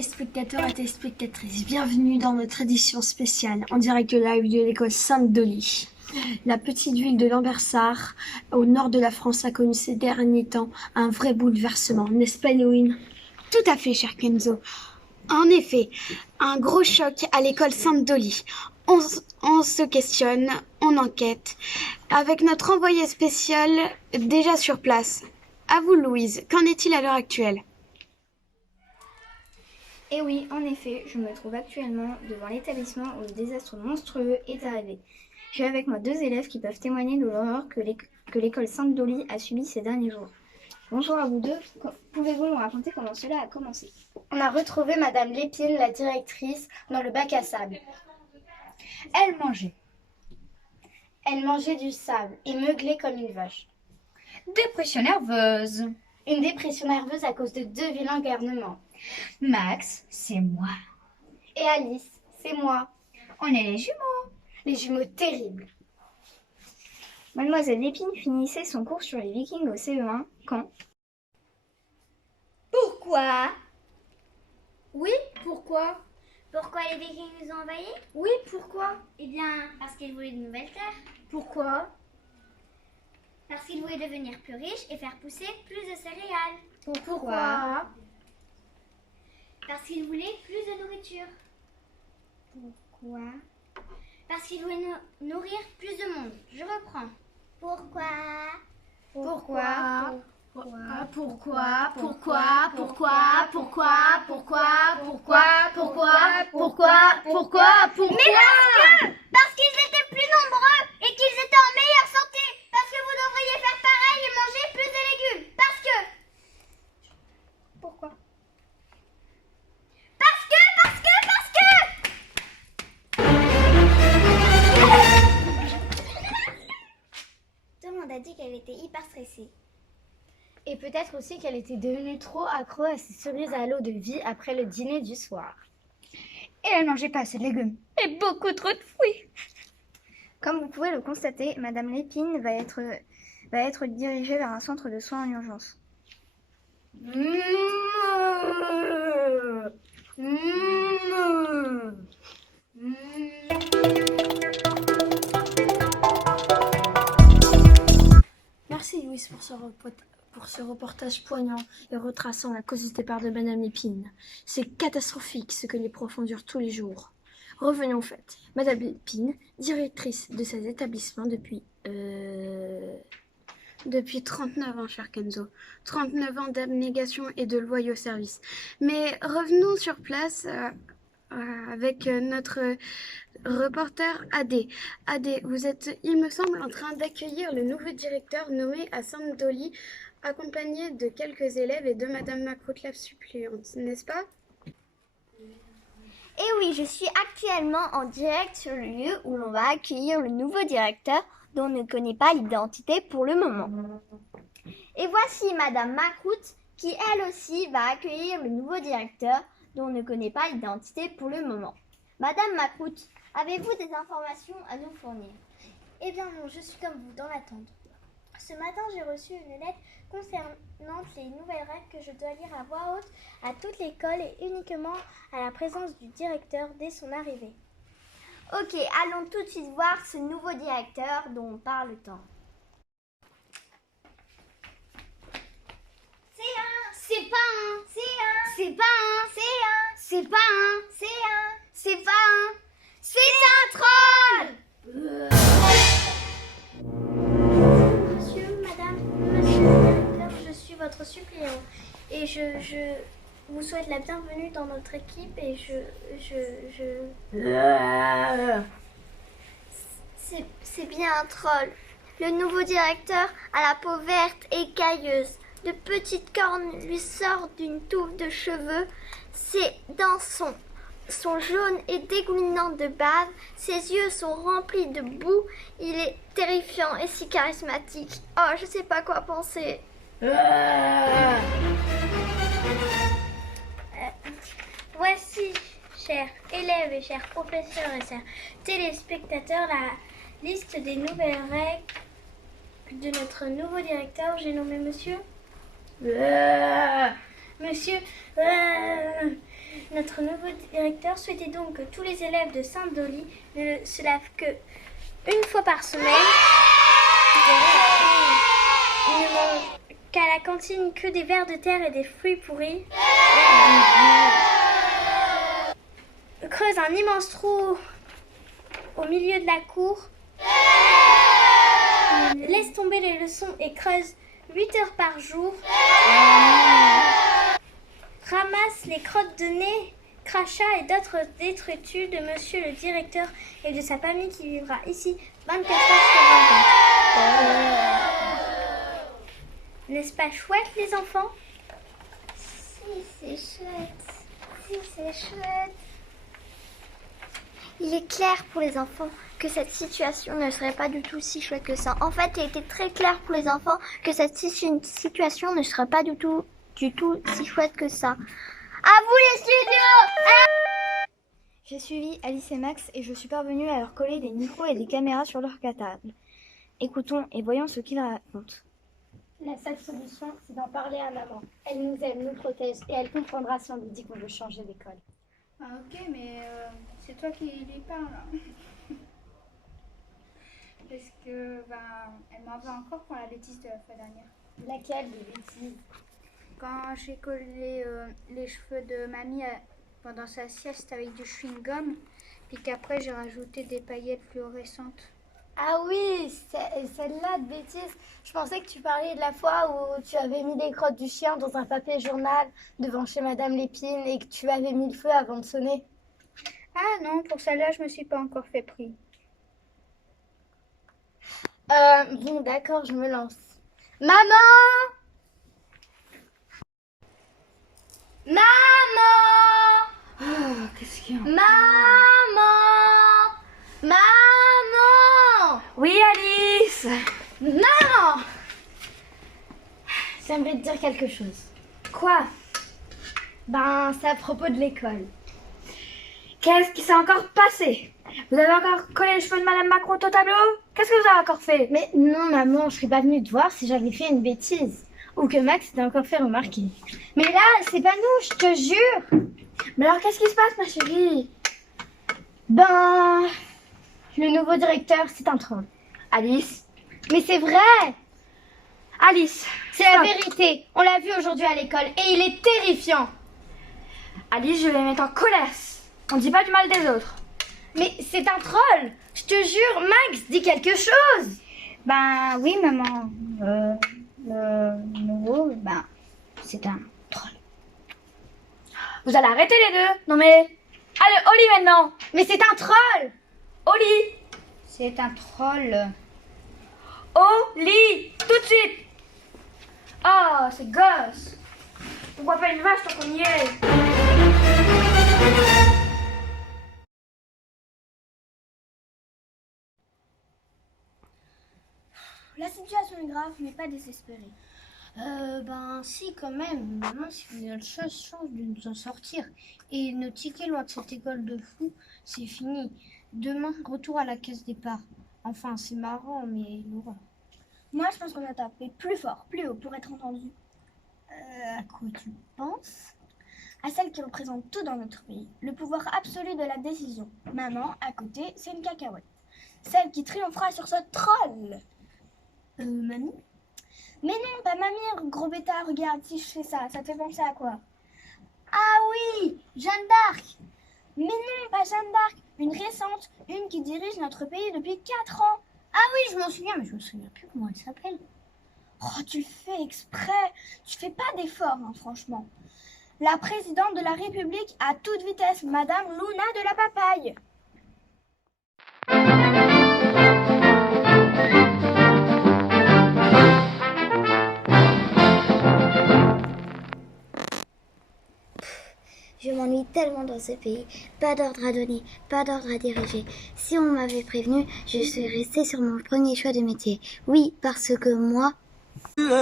téléspectateurs et téléspectatrices, bienvenue dans notre édition spéciale en direct live de l'école Sainte-Dolly. La petite ville de Lambersart, au nord de la France, a connu ces derniers temps un vrai bouleversement, n'est-ce pas Héloïne? Tout à fait, cher Kenzo. En effet, un gros choc à l'école Sainte-Dolly. On se questionne, on enquête, avec notre envoyé spécial déjà sur place. À vous, Louise, qu'en est-il à l'heure actuelle? Et oui, en effet, je me trouve actuellement devant l'établissement où le désastre monstrueux est arrivé. J'ai avec moi 2 élèves qui peuvent témoigner de l'horreur que l'école Sainte-Dolly a subie ces derniers jours. Bonjour à vous deux, pouvez-vous nous raconter comment cela a commencé? On a retrouvé Madame Lépine, la directrice, dans le bac à sable. Elle mangeait du sable et meuglait comme une vache. Dépression nerveuse. Une dépression nerveuse à cause de 2 vilains garnements. Max, c'est moi. Et Alice, c'est moi. On est les jumeaux. Les jumeaux terribles. Mademoiselle Lépine finissait son cours sur les Vikings au CE1 quand? Pourquoi? Oui, pourquoi? Pourquoi les Vikings nous ont envahis? Oui, pourquoi? Eh bien, parce qu'ils voulaient de nouvelles terres. Pourquoi? Parce qu'ils voulaient devenir plus riches et faire pousser plus de céréales. Pourquoi? Parce qu'ils voulaient plus de nourriture. Pourquoi? Parce qu'ils voulaient nourrir plus de monde. Je reprends. Pourquoi? Pourquoi? Mais parce qu'ils étaient plus nombreux et qu'ils étaient en meilleure santé. Parce que vous devriez faire pareil et manger plus de légumes. Parce que... Pourquoi? Parce que... Tout le monde a dit qu'elle était hyper stressée. Et peut-être aussi qu'elle était devenue trop accro à ses cerises à l'eau de vie après le dîner du soir. Et elle mangeait pas assez de légumes. Et beaucoup trop de fruits. Comme vous pouvez le constater, Madame Lépine va être dirigée vers un centre de soins en urgence. Merci Louise pour ce reportage poignant et retraçant la cause du départ de Madame Lépine. C'est catastrophique ce que les profs endurent tous les jours. Revenons au fait. Madame Lépine, directrice de ces établissements depuis 39 ans, cher Kenzo. 39 ans d'abnégation et de loyaux services. Mais revenons sur place avec notre reporter Adé. Adé, vous êtes, il me semble, en train d'accueillir le nouveau directeur nommé à Sainte-Dolly, accompagné de quelques élèves et de Madame Macroute, la suppléante, n'est-ce pas? Et oui, je suis actuellement en direct sur le lieu où l'on va accueillir le nouveau directeur dont on ne connaît pas l'identité pour le moment. Et voici Madame Macroute qui elle aussi va accueillir le nouveau directeur dont on ne connaît pas l'identité pour le moment. Madame Macroute, avez-vous des informations à nous fournir? Eh bien non, je suis comme vous, dans l'attente. Ce matin, j'ai reçu une lettre concernant les nouvelles règles que je dois lire à voix haute à toute l'école et uniquement à la présence du directeur dès son arrivée. Ok, allons tout de suite voir ce nouveau directeur dont on parle tant. C'est pas un, c'est pas un, c'est pas un, c'est pas un, c'est un troll. Monsieur, madame, monsieur le directeur, je suis votre suppléant et je vous souhaite la bienvenue dans notre équipe et C'est bien un troll. Le nouveau directeur a la peau verte et cailleuse. De petites cornes lui sortent d'une touffe de cheveux. Ses dents sont jaunes et dégoulinantes de bave. Ses yeux sont remplis de boue. Il est terrifiant et si charismatique. Oh, je sais pas quoi penser. Voici, chers élèves et chers professeurs et chers téléspectateurs, la liste des nouvelles règles de notre nouveau directeur. J'ai nommé monsieur Notre nouveau directeur souhaitait donc que tous les élèves de Saint-Dolly ne se lavent que une fois par semaine. Ils ne mangent qu'à la cantine que des vers de terre et des fruits pourris. Creuse un immense trou au milieu de la cour. Laisse tomber les leçons et creuse 8 heures par jour. Ramasse les crottes de nez, crachats et d'autres détritus de monsieur le directeur et de sa famille qui vivra ici 24 heures sur 24. N'est-ce pas chouette, les enfants? Si, c'est chouette. Si, c'est chouette. Il est clair pour les enfants que cette situation ne serait pas du tout si chouette que ça. En fait, il était très clair pour les enfants que cette situation ne serait pas du tout si chouette que ça. À vous les studios! J'ai suivi Alice et Max et je suis parvenue à leur coller des micros et des caméras sur leur table. Écoutons et voyons ce qu'ils racontent. La seule solution, c'est d'en parler à maman. Elle nous aime, nous protège et elle comprendra si on lui dit qu'on veut changer d'école. Ah, ok, mais c'est toi qui lui parles. Parce que, elle m'en veut encore pour la bêtise de la fois dernière. Laquelle des bêtises? Quand j'ai collé les cheveux de mamie pendant sa sieste avec du chewing-gum, puis qu'après j'ai rajouté des paillettes fluorescentes. Ah oui, celle-là de bêtises. Je pensais que tu parlais de la fois où tu avais mis les crottes du chien dans un papier journal devant chez Madame Lépine et que tu avais mis le feu avant de sonner. Ah non, pour celle-là, je me suis pas encore fait pris. Bon, d'accord, je me lance. Maman! Maman! Qu'est-ce qu'il y a? Maman! Maman! Oui, Alice! Maman! J'aimerais te dire quelque chose. Quoi? C'est à propos de l'école. Qu'est-ce qui s'est encore passé? Vous avez encore collé les cheveux de Madame Macron au tableau? Qu'est-ce que vous avez encore fait? Mais non, maman, je serais pas venue te voir si j'avais fait une bêtise. Ou que Max s'était encore fait remarquer. Mais là, c'est pas nous, je te jure. Mais alors, qu'est-ce qui se passe, ma chérie? Le nouveau directeur, c'est un troll. Alice? Mais c'est vrai! Alice! C'est la vérité. On l'a vu aujourd'hui à l'école et il est terrifiant. Alice, je vais mettre en colère. On dit pas du mal des autres. Mais c'est un troll. Je te jure, Max, dis quelque chose. Oui, maman. Le nouveau, c'est un troll. Vous allez arrêter les deux? Non mais... Allez, au lit maintenant! Mais c'est un troll. Au lit! C'est un troll. Au lit! Tout de suite! Oh, c'est gosse! Pourquoi pas une vache tant qu'on y est? La situation est grave, mais pas désespérée. Si, quand même. Maman, si vous avez la chance de nous en sortir et nos tickets loin de cette école de fous, c'est fini. Demain, retour à la caisse départ. Enfin, c'est marrant, mais l'horreur. Moi, je pense qu'on a tapé plus fort, plus haut pour être entendu. À quoi tu penses? À celle qui représente tout dans notre pays, le pouvoir absolu de la décision. Maman, à côté, c'est une cacahuète. Celle qui triomphera sur ce troll. Mamie? Mais non, pas mamie, gros bêta, regarde, si je fais ça, ça te fait penser à quoi? Ah oui, Jeanne d'Arc. Mais non, pas Jeanne d'Arc, une récente, une qui dirige notre pays depuis 4 ans. Ah oui, je m'en souviens, mais je me souviens plus comment elle s'appelle. Oh, tu le fais exprès, tu fais pas d'efforts, hein, franchement. La présidente de la République à toute vitesse, Madame Luna de la Papaye. Je m'ennuie tellement dans ce pays. Pas d'ordre à donner, pas d'ordre à diriger. Si on m'avait prévenu, je serais restée sur mon premier choix de métier. Oui, parce que moi... Oui,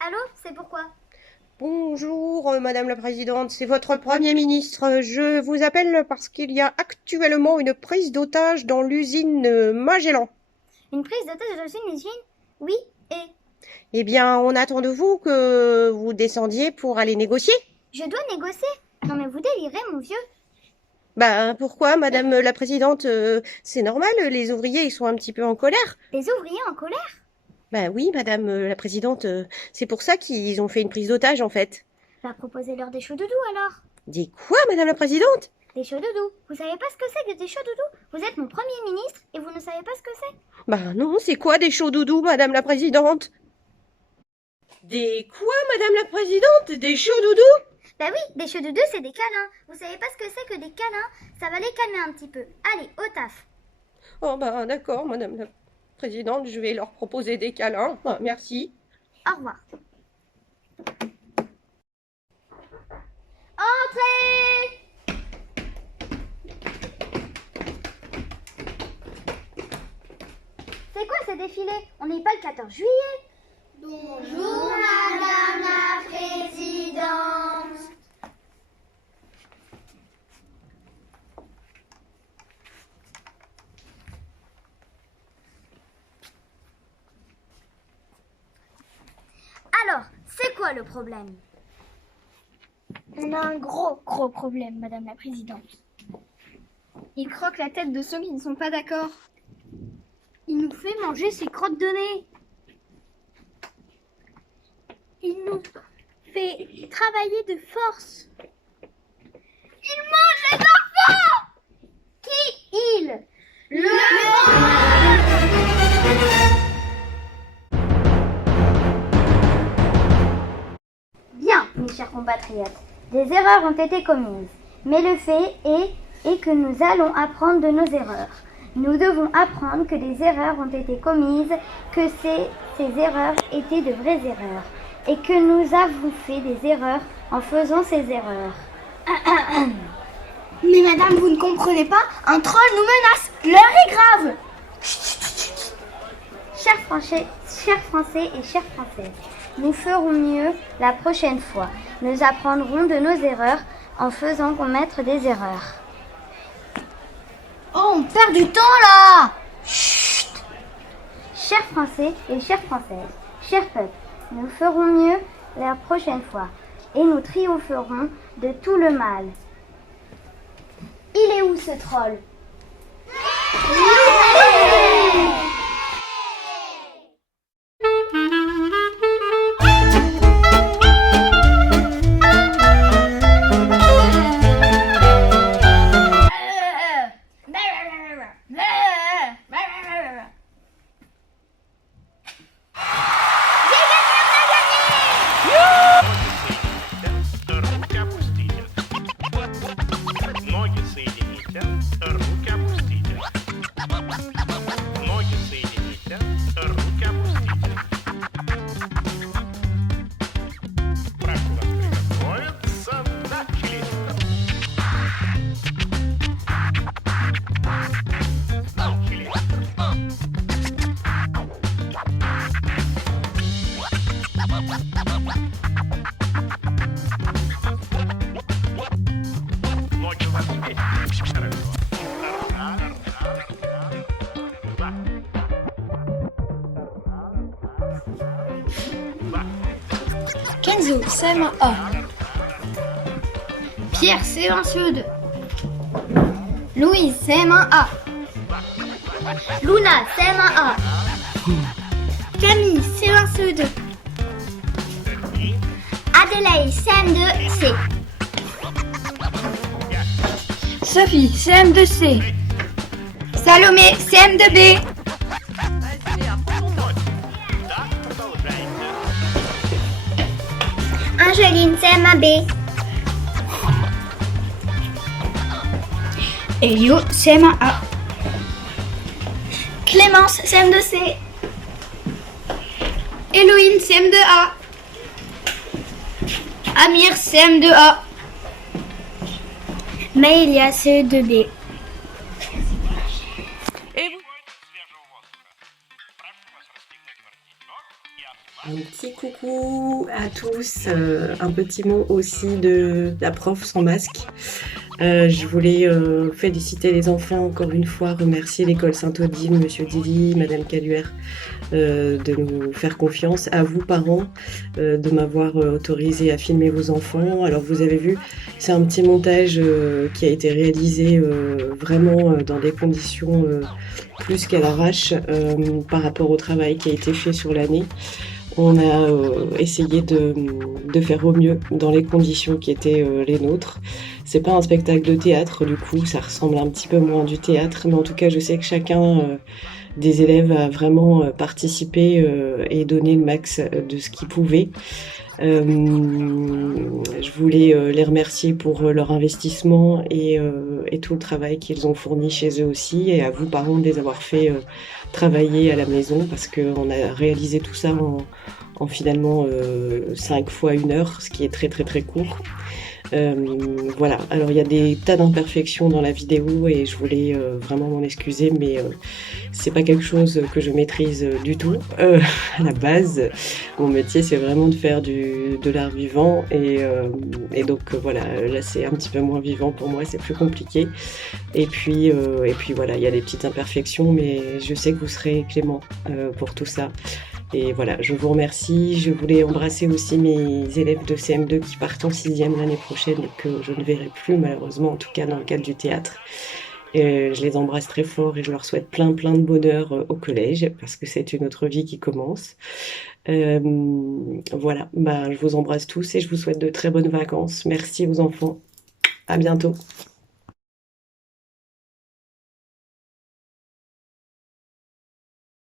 allô, c'est pourquoi? Bonjour, Madame la Présidente, c'est votre Premier ministre. Je vous appelle parce qu'il y a actuellement une prise d'otage dans l'usine Magellan. Une prise d'otage dans une usine? Oui, et Eh bien, on attend de vous que vous descendiez pour aller négocier. je dois négocier? Non mais vous délirez, mon vieux. Bah, pourquoi, Madame la Présidente? C'est normal, les ouvriers, ils sont un petit peu en colère. Les ouvriers en colère? Bah oui, Madame la Présidente, c'est pour ça qu'ils ont fait une prise d'otage, en fait. Bah proposez-leur des chauds-doudous alors. Des quoi, Madame la Présidente? Des chauds-doudous. Vous savez pas ce que c'est que des chauds-doudous? Vous êtes mon Premier ministre et vous ne savez pas ce que c'est? Bah non, c'est quoi des chauds doudous, Madame la Présidente? Des quoi, Madame la Présidente? Des chauds doudous? Bah oui, des chauds-doudous c'est des câlins. Vous savez pas ce que c'est que des câlins? Ça va les calmer un petit peu. Allez, au taf. Oh bah d'accord, Madame la Présidente, je vais leur proposer des câlins. Ah, merci. Au revoir. Entrez! C'est quoi ce défilé? On n'est pas le 14 juillet. Bonjour Madame la Présidente. Alors, c'est quoi le problème? On a un gros problème, Madame la Présidente. Il croque la tête de ceux qui ne sont pas d'accord. Il nous fait manger ses crottes de nez. Il nous fait travailler de force. Il mange les enfants! Qui il? Bien, mes chers compatriotes, des erreurs ont été commises. Mais le fait est que nous allons apprendre de nos erreurs. Nous devons apprendre que des erreurs ont été commises, que ces erreurs étaient de vraies erreurs, et que nous avons fait des erreurs en faisant ces erreurs. Mais madame, vous ne comprenez pas? Un troll nous menace. L'heure est grave. Chers Français et chères Françaises, nous ferons mieux la prochaine fois. Nous apprendrons de nos erreurs en faisant commettre des erreurs. Oh, on perd du temps là. Chut! Chers Français et chères Françaises, chers peuples, nous ferons mieux la prochaine fois et nous triompherons de tout le mal. Il est où ce troll? Ноги соедините, руки опустите. Ноги соедините, руки опустите. Прошу вас приготовиться, начали. Начали. Ноги у вас вместе. Хорошо. Kenzo, CM1A. Pierre, CM1 CE2. Louise, CM1A. Luna, CM1A. Camille, CM1 CE2. Adélaïde, CM2C. Sophie, CM2C. Salomé, CM2B. Angeline, CM1B. Elio, CM1A. Clémence, CM2C. Héloïne, CM2A. Amir, CM2A. Maëlia, CE2B. Свежего воздуха. Прошу вас расстегнуть воротничок и Un petit coucou à tous, un petit mot aussi de la prof sans masque. Je voulais féliciter les enfants encore une fois, remercier l'école Sainte-Odile, Monsieur Dilly, Madame Caluère de nous faire confiance, à vous parents de m'avoir autorisé à filmer vos enfants. Alors vous avez vu, c'est un petit montage qui a été réalisé vraiment dans des conditions plus qu'à l'arrache par rapport au travail qui a été fait sur l'année. On a essayé de faire au mieux dans les conditions qui étaient les nôtres. C'est pas un spectacle de théâtre, du coup, ça ressemble un petit peu moins du théâtre, mais en tout cas, je sais que chacun des élèves a vraiment participé et donné le max de ce qu'il pouvait. Je voulais les remercier pour leur investissement et tout le travail qu'ils ont fourni chez eux aussi, et à vous parents de les avoir fait travailler à la maison, parce qu'on a réalisé tout ça en finalement 5 fois 1 heure, ce qui est très très très court. Voilà, alors il y a des tas d'imperfections dans la vidéo et je voulais vraiment m'en excuser, mais c'est pas quelque chose que je maîtrise du tout à la base. Mon métier, c'est vraiment de faire de l'art vivant et donc voilà, là c'est un petit peu moins vivant pour moi, c'est plus compliqué. Et puis voilà, il y a des petites imperfections, mais je sais que vous serez clément pour tout ça. Et voilà, je vous remercie. Je voulais embrasser aussi mes élèves de CM2 qui partent en 6e l'année prochaine et que je ne verrai plus malheureusement, en tout cas dans le cadre du théâtre. Je les embrasse très fort et je leur souhaite plein de bonheur au collège, parce que c'est une autre vie qui commence. Voilà, je vous embrasse tous et je vous souhaite de très bonnes vacances. Merci aux enfants. À bientôt.